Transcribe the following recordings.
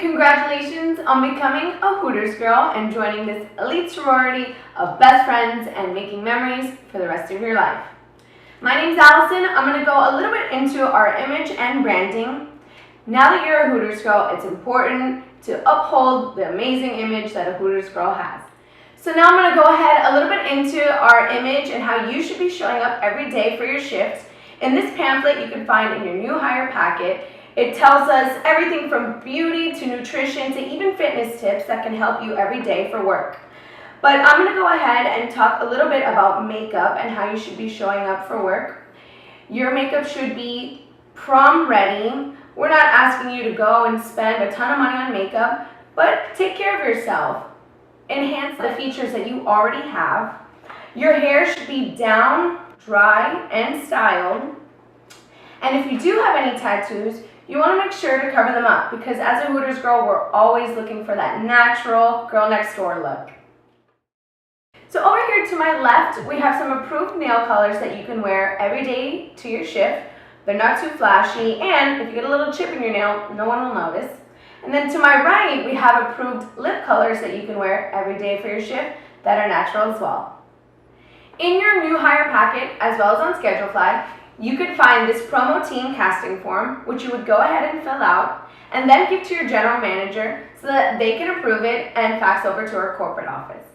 Congratulations on becoming a Hooters girl and joining this elite sorority of best friends and making memories for the rest of your life. My name's Allison. I'm going to go a little bit into our image and branding. Now that you're a Hooters girl, it's important to uphold the amazing image that a Hooters girl has. So now I'm going to go ahead a little bit into our image and how you should be showing up every day for your shifts. In this pamphlet you can find in your new hire packet, it tells us everything from beauty to nutrition to even fitness tips that can help you every day for work. But I'm going to go ahead and talk a little bit about makeup and how you should be showing up for work. Your makeup should be prom ready. We're not asking you to go and spend a ton of money on makeup, but take care of yourself. Enhance the features that you already have. Your hair should be down, dry, and styled. And if you do have any tattoos, you want to make sure to cover them up because as a Hooters girl, we're always looking for that natural girl next door look. So over here to my left, we have some approved nail colors that you can wear every day to your shift. They're not too flashy, and if you get a little chip in your nail, no one will notice. And then to my right, we have approved lip colors that you can wear every day for your shift that are natural as well. In your new hire packet, as well as on ScheduleFly, you could find this promo team casting form, which you would go ahead and fill out, and then give to your general manager so that they can approve it and fax over to our corporate office.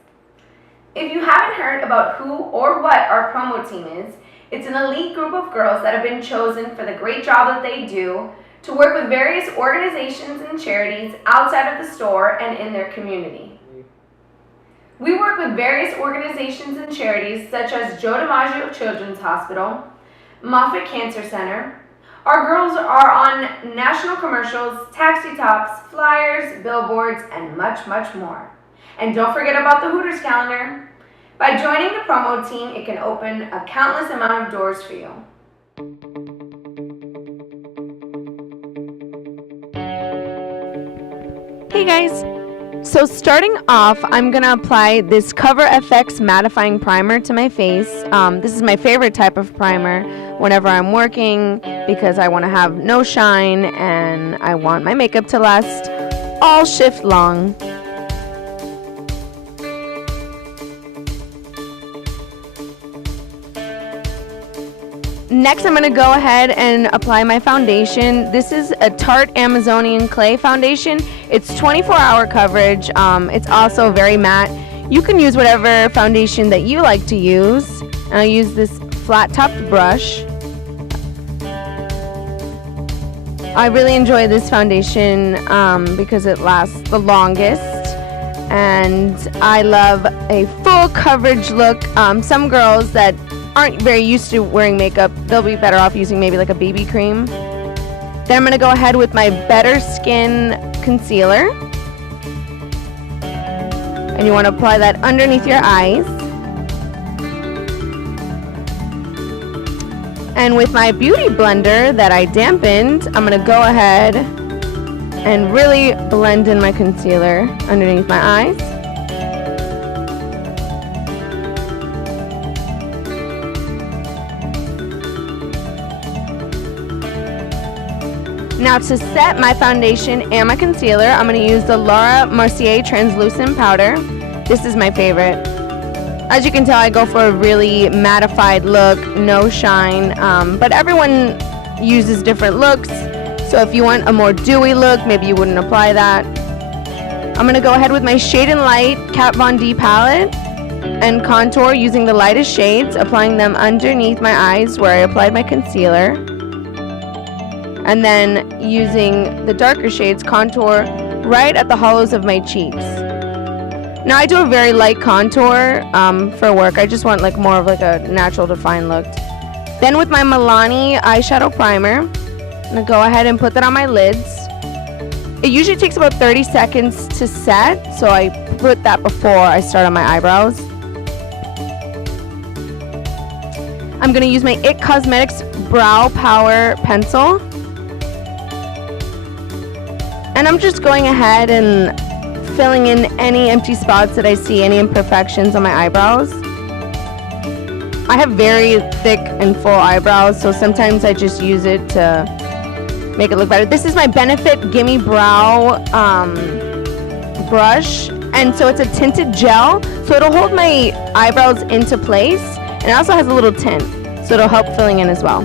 If you haven't heard about who or what our promo team is, it's an elite group of girls that have been chosen for the great job that they do to work with various organizations and charities outside of the store and in their community. We work with various organizations and charities such as Joe DiMaggio Children's Hospital, Moffitt Cancer Center. Our girls are on national commercials, taxi tops, flyers, billboards, and much, much more. And don't forget about the Hooters calendar. By joining the promo team, it can open a countless amount of doors for you. Hey guys, so starting off, I'm going to apply this Cover FX mattifying primer to my face. This is my favorite type of primer whenever I'm working because I want to have no shine and I want my makeup to last all shift long. Next, I'm going to go ahead and apply my foundation. This is a Tarte Amazonian Clay foundation. It's 24-hour coverage. It's also very matte. You can use whatever foundation that you like to use. And I'll use this flat-topped brush. I really enjoy this foundation because it lasts the longest. And I love a full coverage look. Some girls that aren't very used to wearing makeup, they'll be better off using maybe like a BB cream. Then I'm going to go ahead with my Better Skin concealer. And you want to apply that underneath your eyes. And with my beauty blender that I dampened, I'm going to go ahead and really blend in my concealer underneath my eyes. Now to set my foundation and my concealer, I'm going to use the Laura Mercier Translucent Powder. This is my favorite. As you can tell, I go for a really mattified look, no shine, but everyone uses different looks. So if you want a more dewy look, maybe you wouldn't apply that. I'm going to go ahead with my Shade and Light Kat Von D palette and contour using the lightest shades, applying them underneath my eyes where I applied my concealer. And then using the darker shades, contour right at the hollows of my cheeks. Now I do a very light contour for work. I just want like more of like a natural defined look. Then with my Milani eyeshadow primer, I'm gonna go ahead and put that on my lids. It usually takes about 30 seconds to set, so I put that before I start on my eyebrows. I'm gonna use my IT Cosmetics Brow Power Pencil. And I'm just going ahead and filling in any empty spots that I see, any imperfections on my eyebrows. I have very thick and full eyebrows, so sometimes I just use it to make it look better. This is my Benefit Gimme Brow brush, and so it's a tinted gel, so it'll hold my eyebrows into place, and it also has a little tint, so it'll help filling in as well.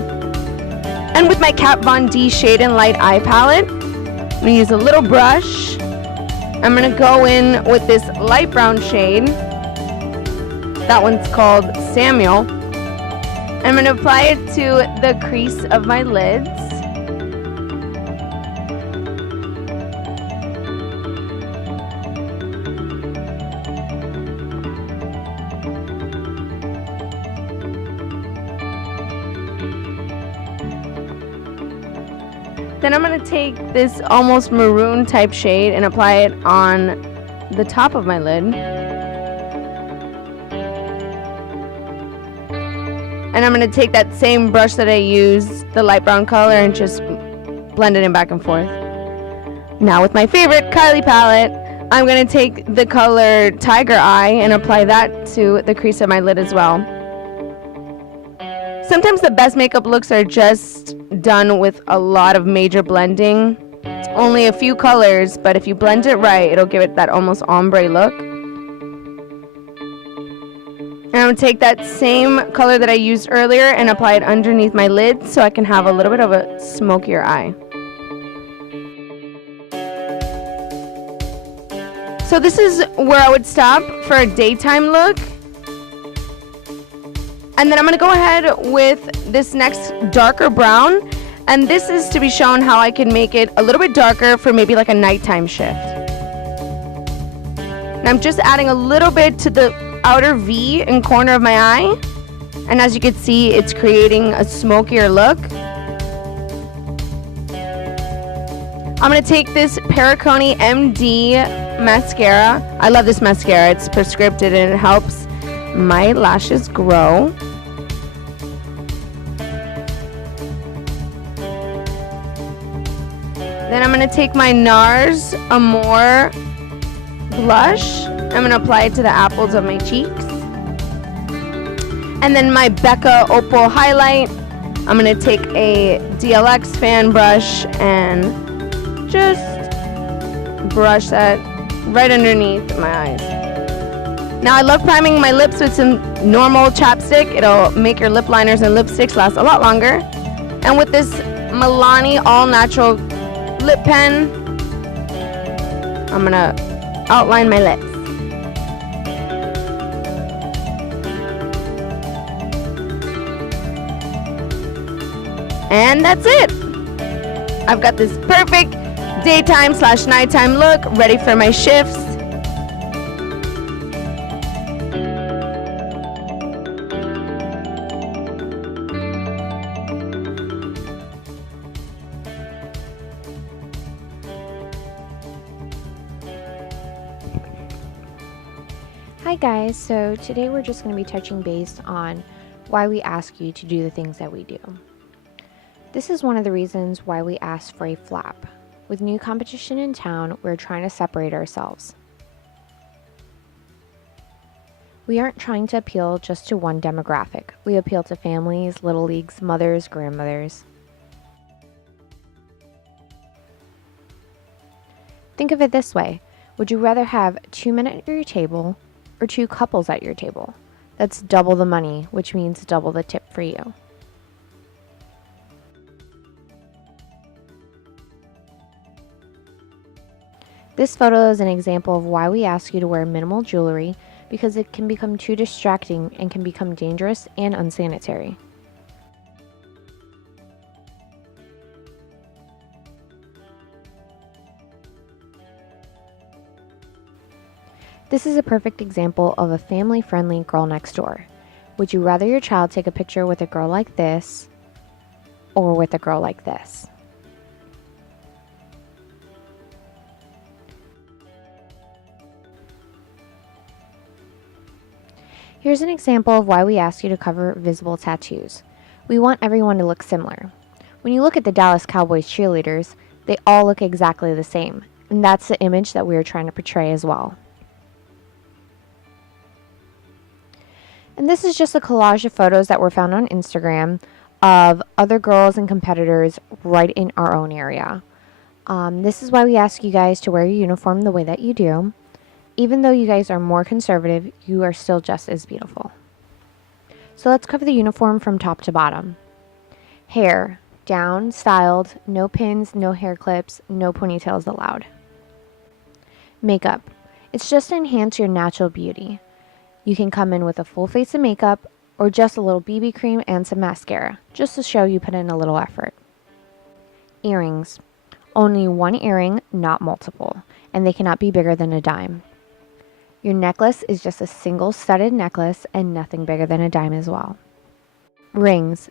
And with my Kat Von D Shade and Light Eye Palette, I'm going to use a little brush. I'm going to go in with this light brown shade. That one's called Samuel. I'm going to apply it to the crease of my lids. Then I'm going to take this almost maroon type shade and apply it on the top of my lid. And I'm going to take that same brush that I used, the light brown color, and just blend it in back and forth. Now with my favorite Kylie palette, I'm going to take the color Tiger Eye and apply that to the crease of my lid as well. Sometimes the best makeup looks are just done with a lot of major blending. It's only a few colors, but if you blend it right, it'll give it that almost ombre look. And I'm going to take that same color that I used earlier and apply it underneath my lid so I can have a little bit of a smokier eye. So this is where I would stop for a daytime look. And then I'm going to go ahead with this next darker brown. And this is to be shown how I can make it a little bit darker for maybe like a nighttime shift. And I'm just adding a little bit to the outer V and corner of my eye. And as you can see, it's creating a smokier look. I'm going to take this Perricone MD mascara. I love this mascara. It's prescripted and it helps my lashes grow. Then I'm going to take my NARS Amore blush. I'm going to apply it to the apples of my cheeks. And then my Becca Opal highlight. I'm going to take a DLX fan brush and just brush that right underneath my eyes. Now I love priming my lips with some normal chapstick. It'll make your lip liners and lipsticks last a lot longer. And with this Milani All Natural lip pen, I'm gonna outline my lips. And that's it. I've got this perfect daytime / nighttime look ready for my shifts. Hi guys, so today we're just going to be touching base on why we ask you to do the things that we do. This is one of the reasons why we asked for a flap. With new competition in town, we're trying to separate ourselves. We aren't trying to appeal just to one demographic. We appeal to families, little leagues, mothers, grandmothers. Think of it this way. Would you rather have 2 men at your table or 2 couples at your table? That's double the money, which means double the tip for you. This photo is an example of why we ask you to wear minimal jewelry, because it can become too distracting and can become dangerous and unsanitary. This is a perfect example of a family-friendly girl next door. Would you rather your child take a picture with a girl like this or with a girl like this? Here's an example of why we ask you to cover visible tattoos. We want everyone to look similar. When you look at the Dallas Cowboys cheerleaders, they all look exactly the same, and that's the image that we are trying to portray as well. And this is just a collage of photos that were found on Instagram of other girls and competitors right in our own area. This is why we ask you guys to wear your uniform the way that you do. Even though you guys are more conservative, you are still just as beautiful. So let's cover the uniform from top to bottom. Hair, down, styled, no pins, no hair clips, no ponytails allowed. Makeup, it's just to enhance your natural beauty. You can come in with a full face of makeup or just a little BB cream and some mascara, just to show you put in a little effort. Earrings, only one earring, not multiple, and they cannot be bigger than a dime. Your necklace is just a single studded necklace and nothing bigger than a dime as well. Rings,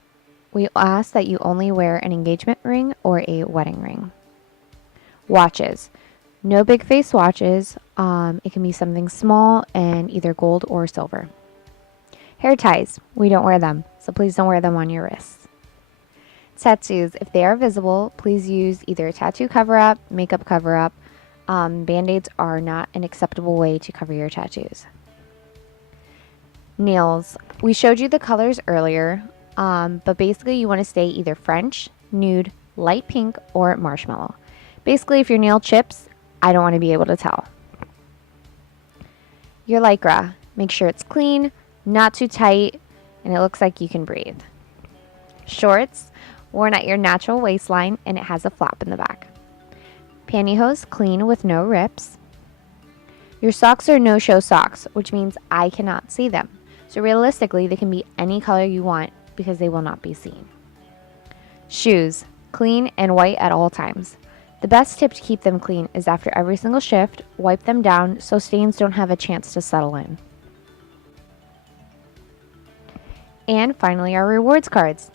we ask that you only wear an engagement ring or a wedding ring. Watches, no big face watches. It can be something small and either gold or silver. Hair ties, we don't wear them, so please don't wear them on your wrists. Tattoos, if they are visible, please use either a tattoo cover-up, makeup cover-up. Band-aids are not an acceptable way to cover your tattoos. Nails, we showed you the colors earlier, but basically you want to stay either French, nude, light pink, or marshmallow. Basically, if your nail chips, I don't want to be able to tell. Your Lycra, make sure it's clean, not too tight, and it looks like you can breathe. Shorts, worn at your natural waistline, and it has a flap in the back. Pantyhose, clean with no rips. Your socks are no-show socks, which means I cannot see them. So realistically, they can be any color you want because they will not be seen. Shoes, clean and white at all times. The best tip to keep them clean is after every single shift, wipe them down so stains don't have a chance to settle in. And finally, our rewards cards.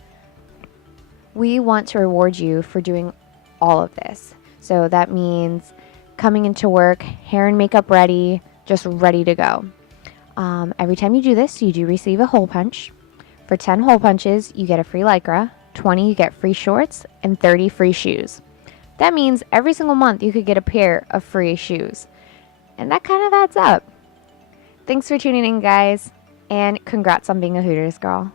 We want to reward you for doing all of this. So that means coming into work, hair and makeup ready, just ready to go. Every time you do this, you do receive a hole punch. For 10 hole punches, you get a free Lycra, 20 you get free shorts, and 30 free shoes. That means every single month you could get a pair of free shoes. And that kind of adds up. Thanks for tuning in, guys, and congrats on being a Hooters girl.